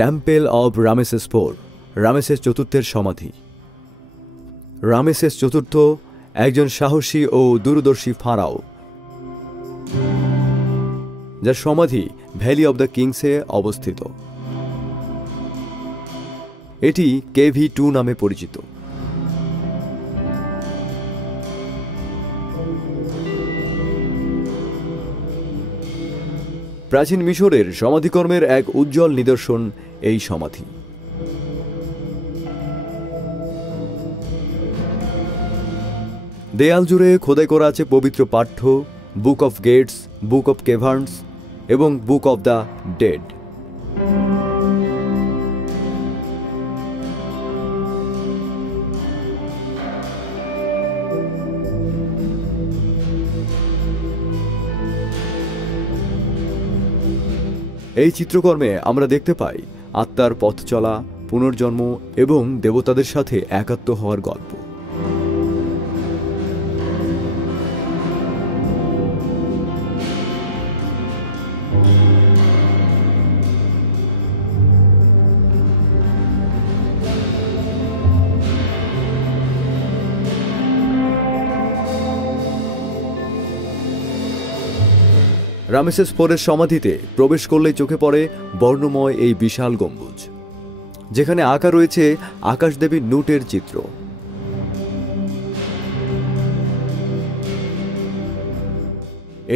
Temple of Ramesses IV, Ramesses চতুর্থের সমাধি। Ramesses চতুর্থ একজন সাহসী ও দূরদর্শী ফারাও, যার সমাধি ভ্যালি অব দ্য কিংসে অবস্থিত। এটি KV2 নামে পরিচিত। প্রাচীন মিশরের সমাধিকর্মের এক উজ্জ্বল নিদর্শন এই সমাধি। দেয়াল জুড়ে খোদাই করা আছে পবিত্র পাঠ্য, book of gates, book of caverns এবং বুক অফ দ্য ডেড। এই চিত্রকর্মে আমরা দেখতে পাই আত্মার পথ চলা, পুনর্জন্ম এবং দেবতাদের সাথে একাত্ম হওয়ার গল্প। রামেসেস IV সমাধিতে প্রবেশ করলেই চোখে পড়ে বর্ণময় এই বিশাল গম্বুজ, যেখানে আঁকা রয়েছে আকাশদেবী নুটের চিত্র।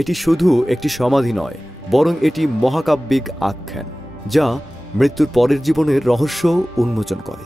এটি শুধু একটি সমাধি নয়, বরং এটি মহাকাব্যিক আখ্যান, যা মৃত্যুর পরের জীবনের রহস্য উন্মোচন করে।